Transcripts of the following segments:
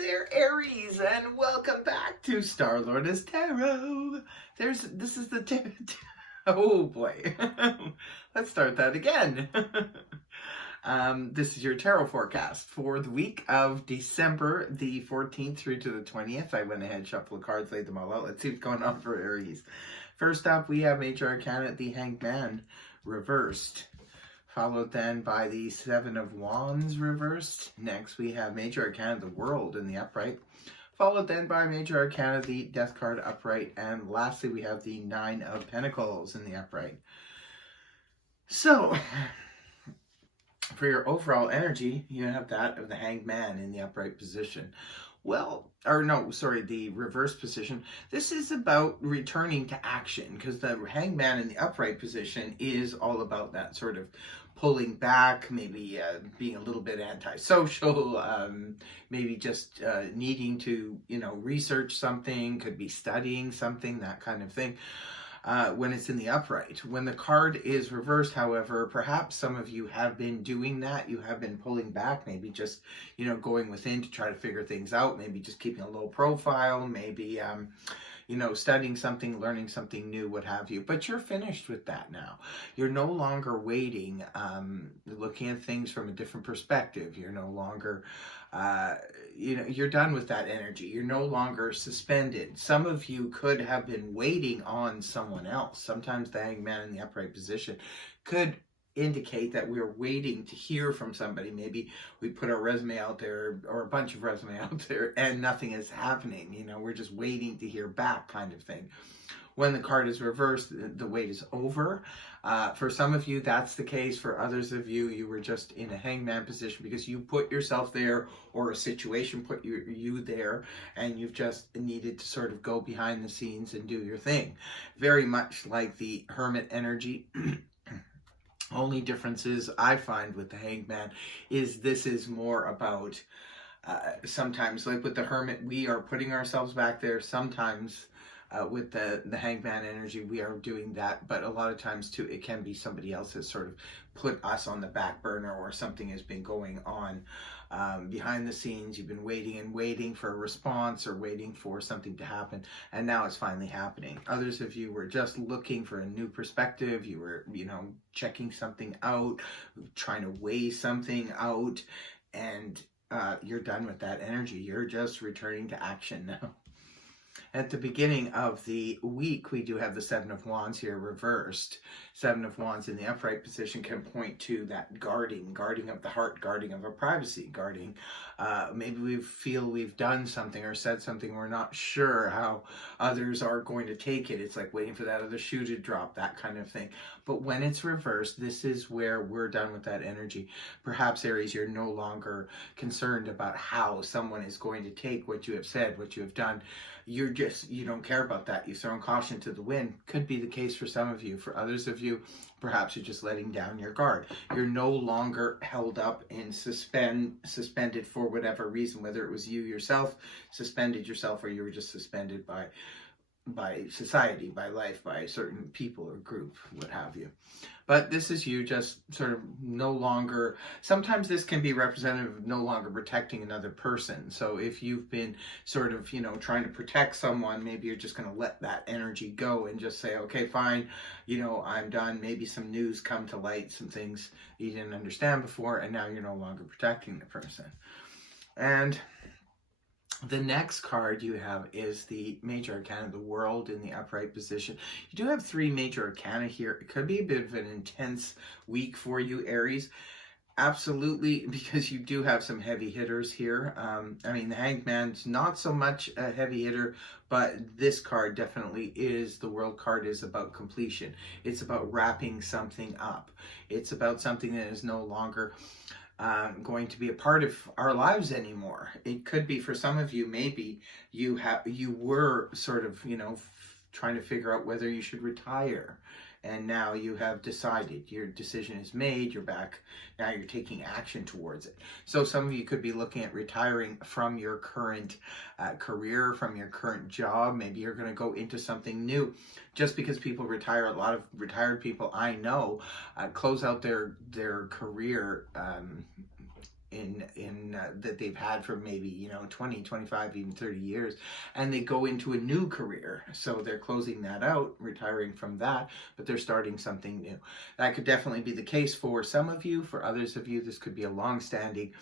there, Aries, and welcome back to Star Lord's Tarot. This is the oh boy, let's start that again. This is your tarot forecast for the week of December the 14th through to the 20th. I went ahead, shuffled the cards, laid them all out. Let's see what's going on for Aries. First up, we have Major Arcana, the Hanged Man reversed, followed then by the Seven of Wands reversed. Next, we have Major Arcana, the World in the upright, followed then by Major Arcana, the Death card upright, and lastly, we have the Nine of Pentacles in the upright. So, for your overall energy, you have that of the Hanged Man in the upright position. The reverse position. This is about returning to action, because the Hanged Man in the upright position is all about that sort of pulling back, maybe being a little bit antisocial, maybe just needing to, research something, could be studying something, that kind of thing. When it's in the upright. When the card is reversed, however, perhaps some of you have been doing that. You have been pulling back, maybe just, going within to try to figure things out, maybe just keeping a low profile, maybe, studying something, learning something new, what have you. But you're finished with that now. You're no longer waiting, looking at things from a different perspective. You're no longer, you're done with that energy. You're no longer suspended. Some of you could have been waiting on someone else. Sometimes the Hanged Man in the upright position could indicate that we're waiting to hear from somebody. Maybe we put our resume out there, or a bunch of resume out there, and nothing is happening. We're just waiting to hear back, kind of thing. When the card is reversed, the wait is over. For some of you, that's the case. For others of you, you were just in a hangman position because you put yourself there, or a situation put you there, and you've just needed to sort of go behind the scenes and do your thing. Very much like the Hermit energy. Only differences I find with the Hanged Man is this is more about, sometimes, like with the Hermit, we are putting ourselves back there. Sometimes with the Hanged Man energy, we are doing that, but a lot of times too, it can be somebody else has sort of put us on the back burner, or something has been going on behind the scenes. You've been waiting and waiting for a response, or waiting for something to happen, and now it's finally happening. Others of you were just looking for a new perspective. You were, checking something out, trying to weigh something out, and you're done with that energy. You're just returning to action now. At the beginning of the week, we do have the Seven of Wands here reversed. Seven of Wands in the upright position can point to that guarding of the heart, guarding of our privacy, guarding. Maybe we feel we've done something or said something, we're not sure how others are going to take it. It's like waiting for that other shoe to drop, that kind of thing. But when it's reversed, this is where we're done with that energy. Perhaps, Aries, you're no longer concerned about how someone is going to take what you have said, what you have done. You don't care about that. You've thrown caution to the wind. Could be the case for some of you. For others of you, perhaps you're just letting down your guard. You're no longer held up and suspended for whatever reason, whether it was you yourself suspended yourself, or you were just suspended by society, by life, by certain people or group, what have you. But this is you just sort of no longer, sometimes this can be representative of no longer protecting another person. So if you've been sort of, trying to protect someone, maybe you're just going to let that energy go and just say, okay, fine, I'm done. Maybe some news come to light, some things you didn't understand before, and now you're no longer protecting the person. And the next card you have is the Major Arcana, the World in the upright position. You do have three Major Arcana here. It could be a bit of an intense week for you, Aries. Absolutely, because you do have some heavy hitters here. The Hanged Man's not so much a heavy hitter, but this card definitely is. The World card is about completion. It's about wrapping something up. It's about something that is no longer going to be a part of our lives anymore. It could be for some of you, maybe you were sort of, trying to figure out whether you should retire. And now you have decided, your decision is made, you're back, now you're taking action towards it. So some of you could be looking at retiring from your current career, from your current job. Maybe you're going to go into something new. Just because people retire, a lot of retired people I know close out their career that they've had for maybe 20, 25, even 30 years, and they go into a new career. So they're closing that out, retiring from that, but they're starting something new. That could definitely be the case for some of you. For others of you, this could be a long-standing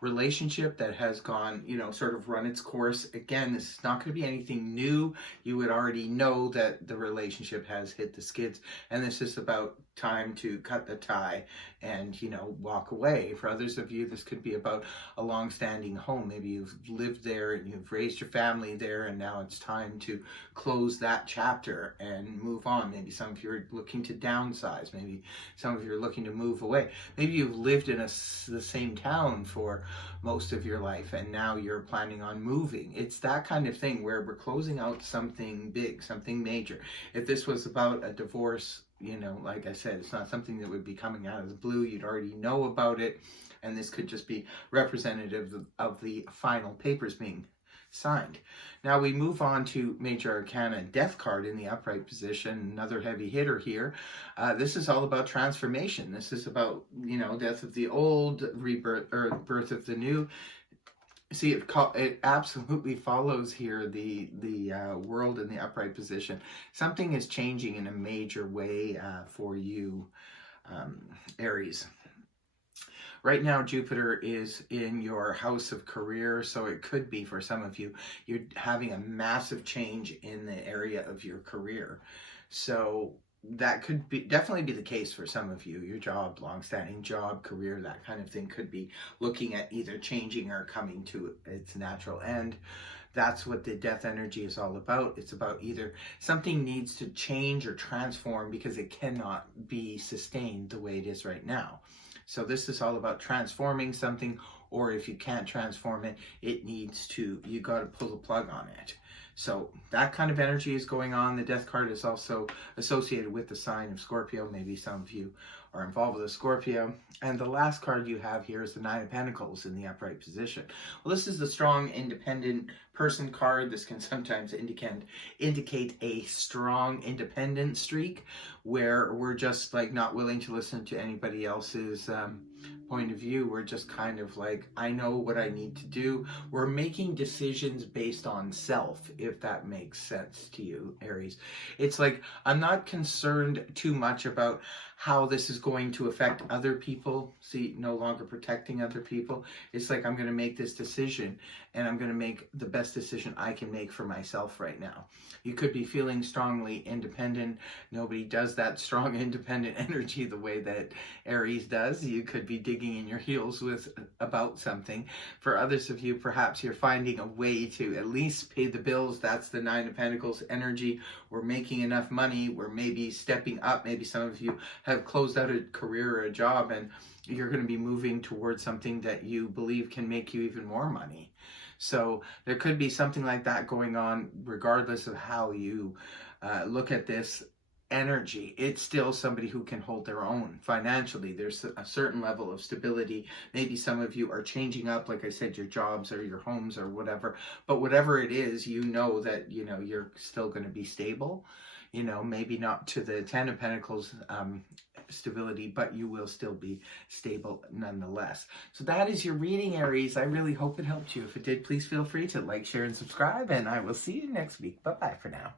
relationship that has gone, sort of run its course. Again, this is not going to be anything new. You would already know that the relationship has hit the skids, and this is about time to cut the tie and walk away. For others of you, this could be about a long-standing home. Maybe you've lived there and you've raised your family there, and now it's time to close that chapter and move on. Maybe some of you are looking to downsize. Maybe some of you are looking to move away. Maybe you've lived in the same town for most of your life and now you're planning on moving. It's that kind of thing where we're closing out something big, something major. If this was about a divorce, like I said, it's not something that would be coming out of the blue. You'd already know about it, and this could just be representative of the final papers being signed. Now we move on to Major Arcana Death card in the upright position, another heavy hitter here. This is all about transformation. This is about, death of the old, rebirth, or birth of the new. See, it absolutely follows here the world in the upright position. Something is changing in a major way for you, Aries. Right now, Jupiter is in your house of career, so it could be for some of you, you're having a massive change in the area of your career. So that could definitely be the case for some of you. Your job, long-standing job, career, that kind of thing could be looking at either changing or coming to its natural end. That's what the death energy is all about. It's about either something needs to change or transform because it cannot be sustained the way it is right now. So this is all about transforming something, or if you can't transform it, you got to pull the plug on it. So that kind of energy is going on. The death card is also associated with the sign of Scorpio. Maybe some of you are involved with a Scorpio. And the last card you have here is the Nine of Pentacles in the upright position. Well, this is the strong, independent person card. This can sometimes indicate a strong independent streak where we're just like not willing to listen to anybody else's point of view. We're just kind of like, I know what I need to do. We're making decisions based on self, if that makes sense to you, Aries. It's like, I'm not concerned too much about how this is going to affect other people. See, no longer protecting other people. It's like, I'm going to make this decision and I'm going to make the best decision I can make for myself right now. You could be feeling strongly independent. Nobody does that strong independent energy the way that Aries does. You could be digging in your heels about something. For others of you, perhaps you're finding a way to at least pay the bills. That's the Nine of Pentacles energy. We're making enough money. We're maybe stepping up. Maybe some of you have closed out a career or a job and you're going to be moving towards something that you believe can make you even more money. So there could be something like that going on regardless of how you look at this energy. It's still somebody who can hold their own financially. There's a certain level of stability. Maybe some of you are changing up, like I said, your jobs or your homes or whatever. But whatever it is, that, you're still going to be stable. Maybe not to the Ten of Pentacles stability, but you will still be stable nonetheless. So that is your reading, Aries. I really hope it helped you. If it did, please feel free to like, share, and subscribe, and I will see you next week. Bye-bye for now.